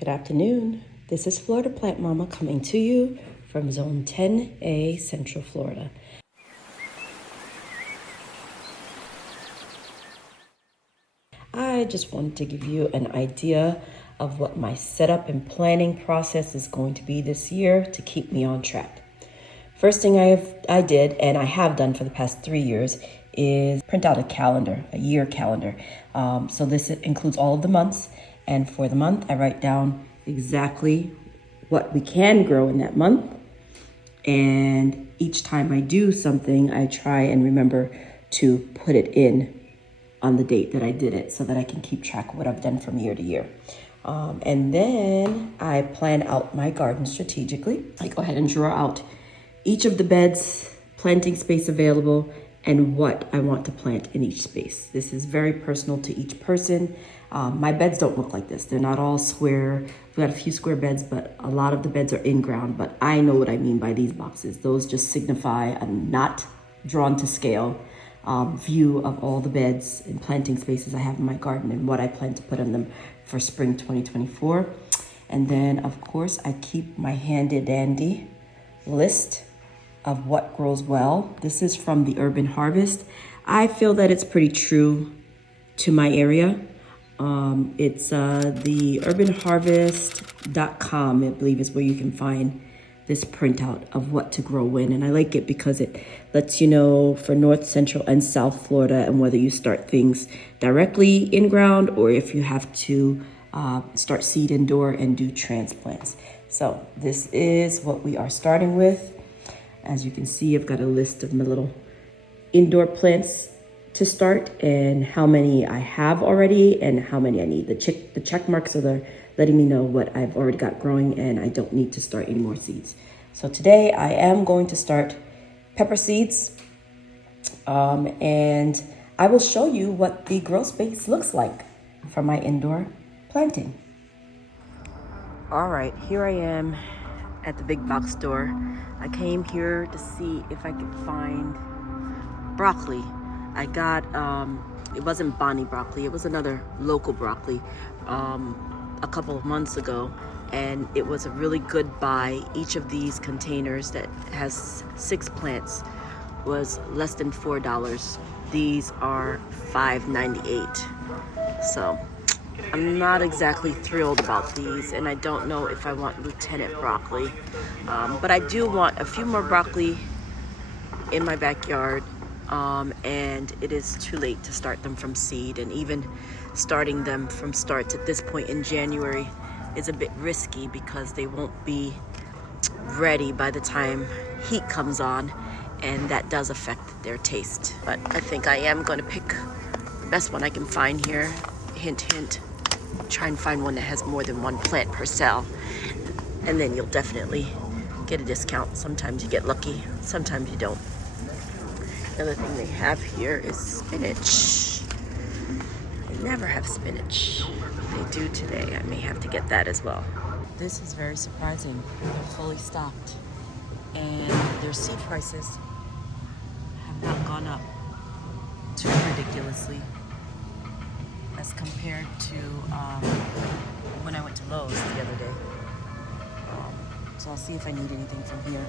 Good afternoon. This is Florida Plant Mama coming to you from Zone 10A, Central Florida. I just wanted to give you an idea of what my setup and planning process is going to be this year to keep me on track. First thing I did, and I have done for the past 3 years, is print out a calendar, a year calendar. So this includes all of the months. And for the month, I write down exactly what we can grow in that month. And each time I do something, I try and remember to put it in on the date that I did it so that I can keep track of what I've done from year to year. And then I plan out my garden strategically. I go ahead and draw out each of the beds, planting space available, and what I want to plant in each space. This is very personal to each person. My beds don't look like this. They're not all square. We've got a few square beds, but a lot of the beds are in ground. But I know what I mean by these boxes. Those just signify a not drawn to scale view of all the beds and planting spaces I have in my garden and what I plan to put on them for spring 2024. And then, of course, I keep my handy dandy list of what grows well. This is from the Urban Harvest. I feel that it's pretty true to my area. It's the urbanharvest.com, I believe, is where you can find this printout of what to grow when. And I like it because it lets you know for North, Central, and South Florida and whether you start things directly in ground or if you have to start seed indoor and do transplants. So this is what we are starting with. As you can see, I've got a list of my little indoor plants to start and how many I have already and how many I need. The check marks are letting me know what I've already got growing and I don't need to start any more seeds. So today I am going to start pepper seeds and I will show you what the grow space looks like for my indoor planting. All right, here I am at the big box store. I came here to see if I could find broccoli. I got, it wasn't Bonnie broccoli, it was another local broccoli a couple of months ago, and it was a really good buy. Each of these containers that has 6 plants was less than $4. These are $5.98. So I'm not exactly thrilled about these, and I don't know if I want lieutenant broccoli, but I do want a few more broccoli in my backyard, and it is too late to start them from seed, and even starting them from starts at this point in January is a bit risky because they won't be ready by the time heat comes on, and that does affect their taste. But I think I am going to pick the best one I can find here. Hint, hint. Try and find one that has more than one plant per cell, and then you'll definitely get a discount. Sometimes you get lucky, sometimes you don't. The other thing they have here is spinach. They never have spinach. They do today. I may have to get that as well. This is very surprising. They're fully stocked, and their seed prices have not gone up too ridiculously as compared to when I went to Lowe's the other day. So I'll see if I need anything from here.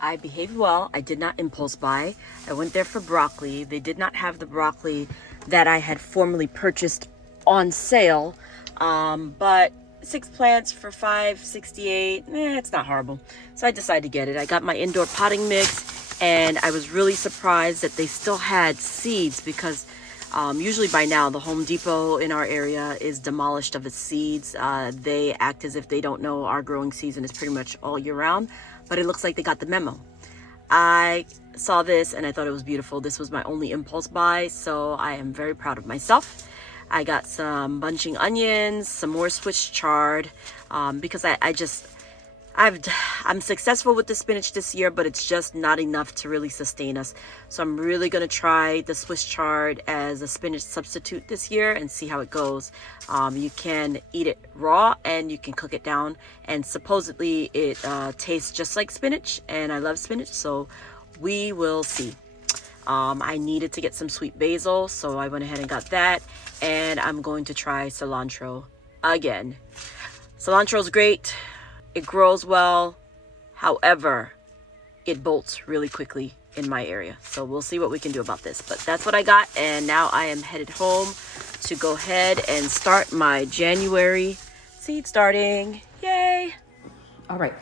I behaved well. I did not impulse buy. I went there for broccoli. They did not have the broccoli that I had formerly purchased on sale, but 6 plants for $5.68, it's not horrible. So I decided to get it. I got my indoor potting mix, and I was really surprised that they still had seeds because usually by now the Home Depot in our area is demolished of its seeds. They act as if they don't know our growing season is pretty much all year round, but it looks like they got the memo. I saw this and I thought it was beautiful. This was my only impulse buy, so I am very proud of myself. I got some bunching onions, some more Swiss chard, because I'm successful with the spinach this year, but it's just not enough to really sustain us. So I'm really going to try the Swiss chard as a spinach substitute this year and see how it goes. You can eat it raw and you can cook it down, and supposedly it tastes just like spinach, and I love spinach, so we will see. I needed to get some sweet basil, so I went ahead and got that, and I'm going to try cilantro again. Cilantro is great. It grows well. However, it bolts really quickly in my area. So we'll see what we can do about this. But that's what I got. And now I am headed home to go ahead and start my January seed starting. Yay! All right.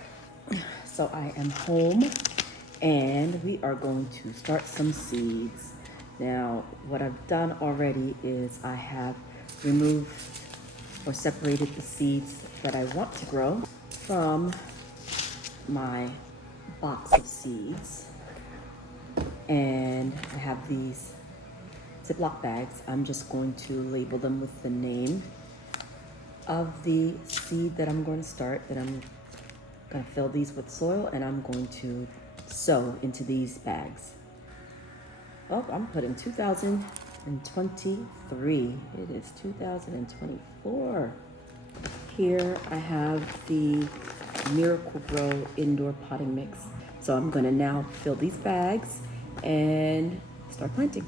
So I am home and we are going to start some seeds. Now, what I've done already is I have removed or separated the seeds that I want to grow from my box of seeds. And I have these Ziploc bags. I'm just going to label them with the name of the seed that I'm going to start. Then I'm going to fill these with soil and I'm going to sow into these bags. Oh, I'm putting 2023. It is 2024. Here I have the Miracle Grow indoor potting mix. So I'm gonna now fill these bags and start planting.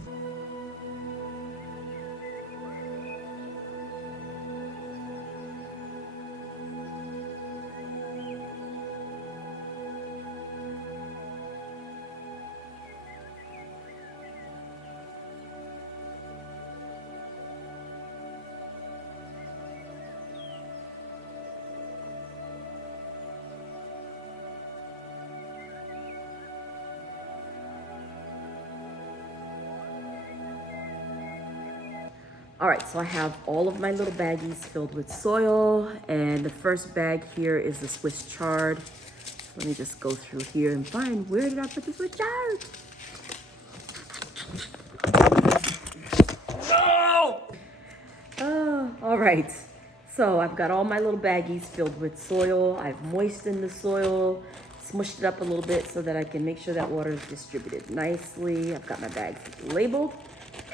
All right, so I have all of my little baggies filled with soil, and the first bag here is the Swiss chard. Let me just go through here and find, where did I put the Swiss chard? No! Oh, all right. So I've got all my little baggies filled with soil. I've moistened the soil, smushed it up a little bit so that I can make sure that water is distributed nicely. I've got my bags labeled.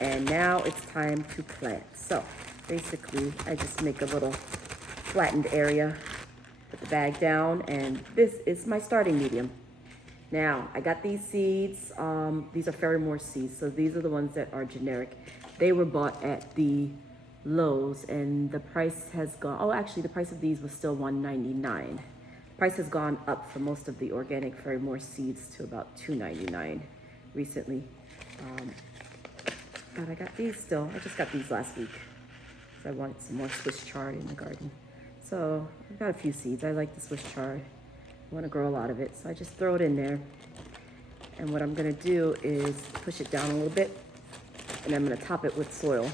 And now it's time to plant. So basically, I just make a little flattened area, put the bag down, and this is my starting medium. Now, I got these seeds. These are Ferrimore seeds, so these are the ones that are generic. They were bought at the Lowe's, and the price has gone, oh, actually, the price of these was still $1.99. The price has gone up for most of the organic Ferrimore seeds to about $2.99 recently. But I got these still. I just got these last week because I wanted some more Swiss chard in the garden. So I've got a few seeds. I like the Swiss chard. I want to grow a lot of it, so I just throw it in there. And what I'm going to do is push it down a little bit, and I'm going to top it with soil.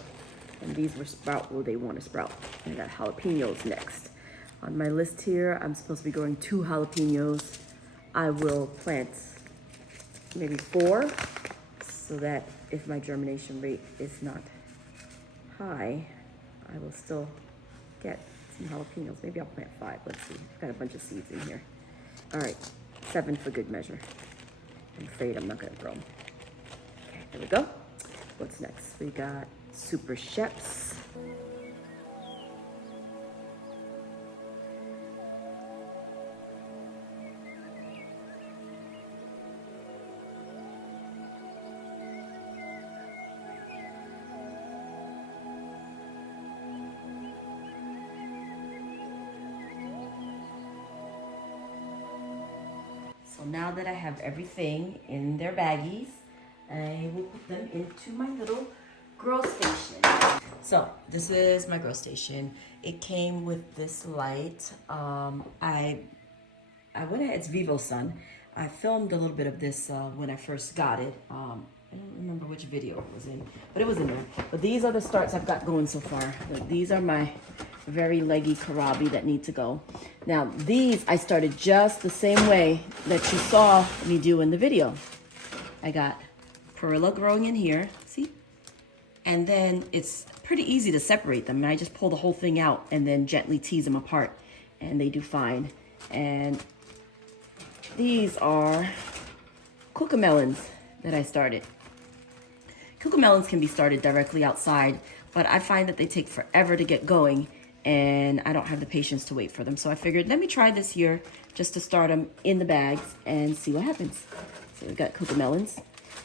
And these will sprout where they want to sprout. And I got jalapenos next. On my list here, I'm supposed to be growing 2 jalapenos. I will plant maybe 4 so that if my germination rate is not high, I will still get some jalapenos. Maybe I'll plant 5. Let's see. I've got a bunch of seeds in here. All right, 7 for good measure. I'm afraid I'm not going to grow them. Okay, there we go. What's next? We got Super Chefs. So now that I have everything in their baggies, I will put them into my little grow station. So this is my grow station. It came with this light. I went ahead, it's Vivo Sun. I filmed a little bit of this when I first got it. I don't remember which video it was in, but it was in there. But these are the starts I've got going so far. These are my very leggy Karabi that need to go. Now these I started just the same way that you saw me do in the video. I got perilla growing in here, see? And then it's pretty easy to separate them. And I just pull the whole thing out and then gently tease them apart, and they do fine. And these are cucamelons that I started. Cucamelons can be started directly outside, but I find that they take forever to get going, and I don't have the patience to wait for them. So I figured, let me try this here just to start them in the bags and see what happens. So we've got cucamelons.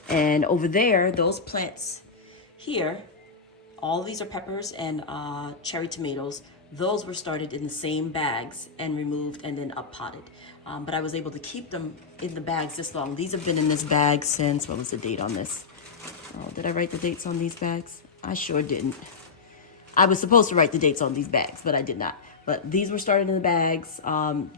And over there, those plants here, all of these are peppers and cherry tomatoes. those were started in the same bags and removed and then up potted. But I was able to keep them in the bags this long. These have been in this bag since, what was the date on this? Oh, did I write the dates on these bags? I sure didn't. I was supposed to write the dates on these bags, but I did not. But these were started in the bags,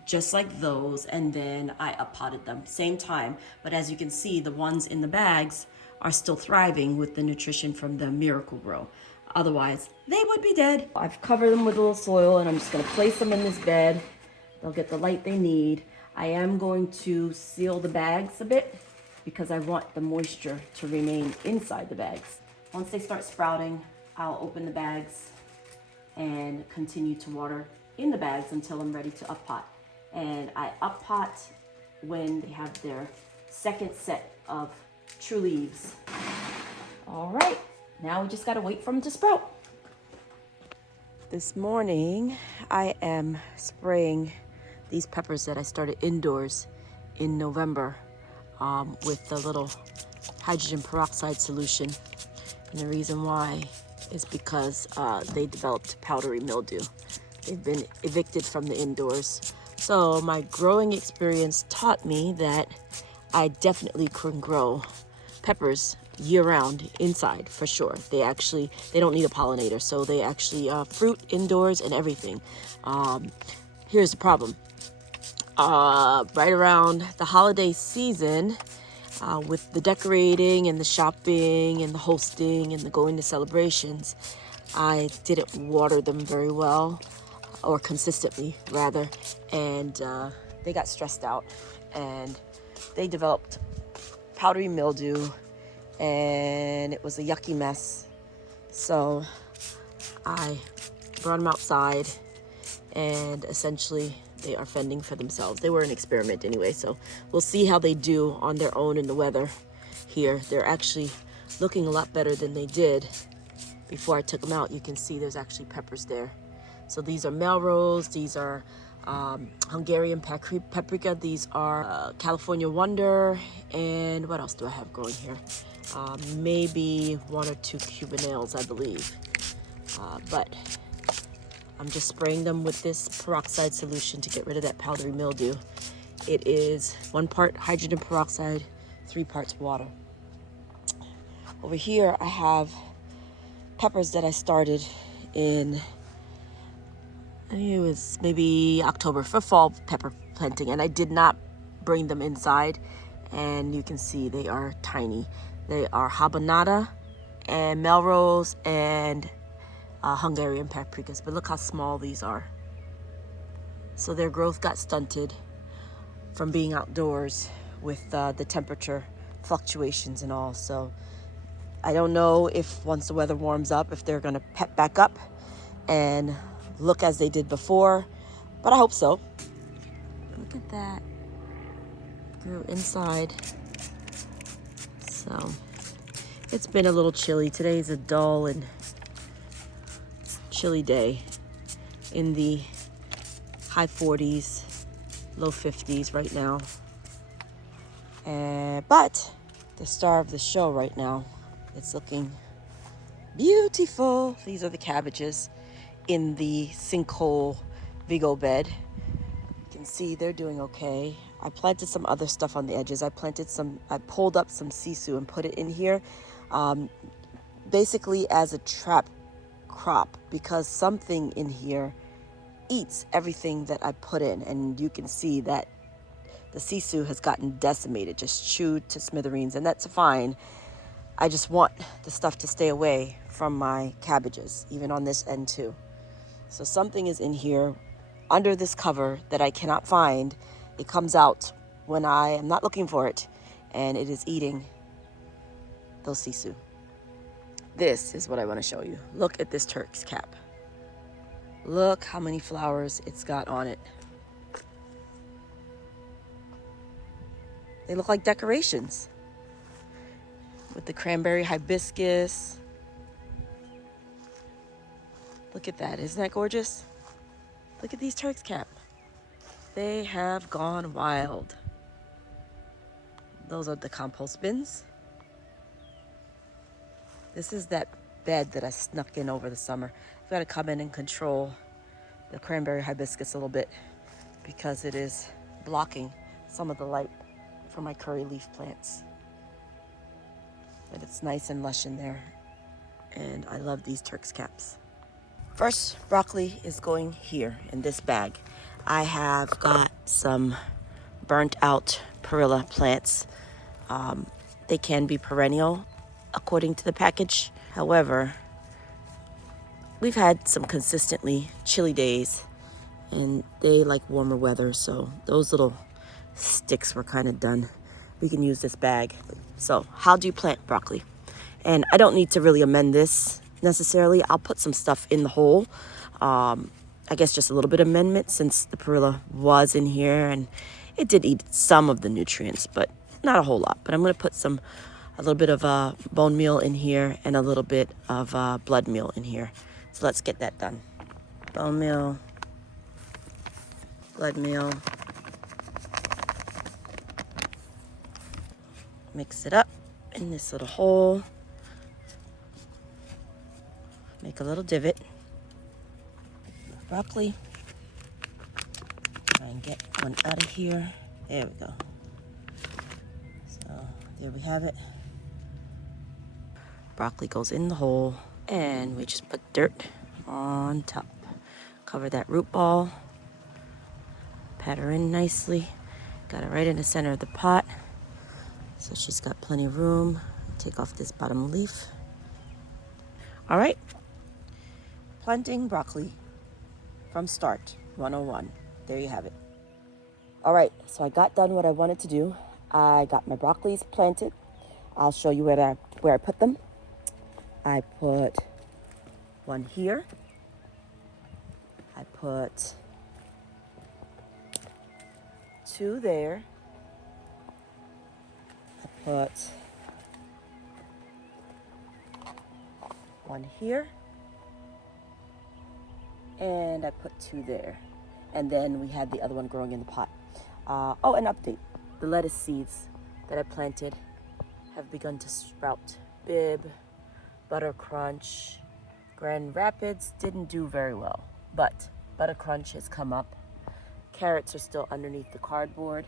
just like those, and then I up potted them. Same time, but as you can see, the ones in the bags are still thriving with the nutrition from the Miracle Grow. Otherwise, they would be dead. I've covered them with a little soil, and I'm just gonna place them in this bed. They'll get the light they need. I am going to seal the bags a bit because I want the moisture to remain inside the bags. Once they start sprouting, I'll open the bags and continue to water in the bags until I'm ready to up pot. And I up pot when they have their second set of true leaves. All right, now we just gotta wait for them to sprout. This morning, I am spraying these peppers that I started indoors in November with the little hydrogen peroxide solution. And the reason why is because they developed powdery mildew. They've been evicted from the indoors. So my growing experience taught me that I definitely can grow peppers year-round inside for sure. They don't need a pollinator, so they actually fruit indoors and everything. Here's the problem. Right around the holiday season, with the decorating and the shopping and the hosting and the going to celebrations, I didn't water them very well, or consistently rather, and they got stressed out and they developed powdery mildew, and it was a yucky mess. So I brought them outside, and essentially they are fending for themselves. They were an experiment anyway, so we'll see how they do on their own in the weather here. They're actually looking a lot better than they did before I took them out. You can see there's actually peppers there. So these are Melrose, these are Hungarian paprika, these are California Wonder, and what else do I have growing here? Maybe 1 or 2 Cubanelles, I believe. But I'm just spraying them with this peroxide solution to get rid of that powdery mildew. It is 1 part hydrogen peroxide, 3 parts water. Over here, I have peppers that I started in, it was maybe October, for fall pepper planting, and I did not bring them inside, and you can see they are tiny. They are habanada and Melrose and Hungarian paprikas, but look how small these are. So their growth got stunted from being outdoors with the temperature fluctuations and all. So I don't know if once the weather warms up, if they're gonna pep back up and look as they did before, but I hope so. Look at that, grew inside. So it's been a little chilly. Today's a dull and chilly day in the high 40s, low 50s right now. But the star of the show right now, it's looking beautiful. These are the cabbages in the sinkhole Vigo bed. You can see they're doing okay. I planted some other stuff on the edges. I pulled up some sisu and put it in here, basically as a trap crop, because something in here eats everything that I put in, and you can see that the sisu has gotten decimated, just chewed to smithereens, and that's fine. I just want the stuff to stay away from my cabbages, even on this end too. So something is in here under this cover that I cannot find. It comes out when I am not looking for it, and it is eating those sisu. This is what I want to show you. Look at this Turk's cap. Look how many flowers it's got on it. They look like decorations with the cranberry hibiscus. Look at that. Isn't that gorgeous? Look at these Turk's cap. They have gone wild. Those are the compost bins. This is that bed that I snuck in over the summer. I've got to come in and control the cranberry hibiscus a little bit because it is blocking some of the light for my curry leaf plants. But it's nice and lush in there, and I love these Turk's caps. First, broccoli is going here in this bag. I have got some burnt out perilla plants. They can be perennial according to the package. However, we've had some consistently chilly days and they like warmer weather, so those little sticks were kind of done. We can use this bag. So how do you plant broccoli? And I don't need to really amend this necessarily. I'll put some stuff in the hole. I guess just a little bit of amendment since the perilla was in here and it did eat some of the nutrients, but not a whole lot. But I'm going to put a little bit of bone meal in here and a little bit of blood meal in here. So let's get that done. Bone meal, blood meal. Mix it up in this little hole. Make a little divot. Broccoli. Try and get one out of here. There we go. So there we have it. Broccoli goes in the hole, and we just put dirt on top. Cover that root ball. Pat her in nicely. Got it right in the center of the pot. So she's got plenty of room. Take off this bottom leaf. All right. Planting broccoli from start, 101. There you have it. All right, so I got done what I wanted to do. I got my broccolis planted. I'll show you where I put them. I put one here. I put two there. I put one here. And I put two there. And then we had the other one growing in the pot. Oh, an update. The lettuce seeds that I planted have begun to sprout. Bib, Butter Crunch, Grand Rapids didn't do very well, but Butter Crunch has come up. Carrots are still underneath the cardboard.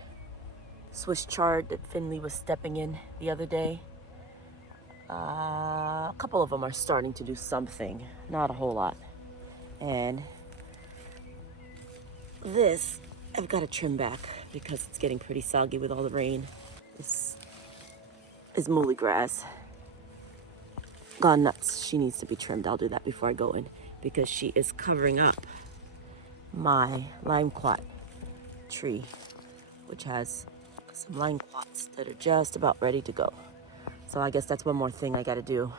Swiss chard that Finley was stepping in the other day. A couple of them are starting to do something, not a whole lot. And this, I've got to trim back because it's getting pretty soggy with all the rain. This is muhly grass. Gone nuts. She needs to be trimmed. I'll do that before I go in because she is covering up my limequat tree, which has some limequats that are just about ready to go. So I guess that's one more thing I got to do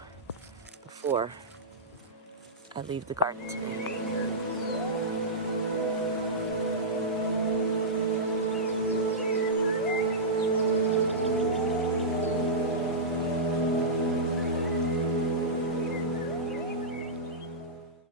before I leave the garden today.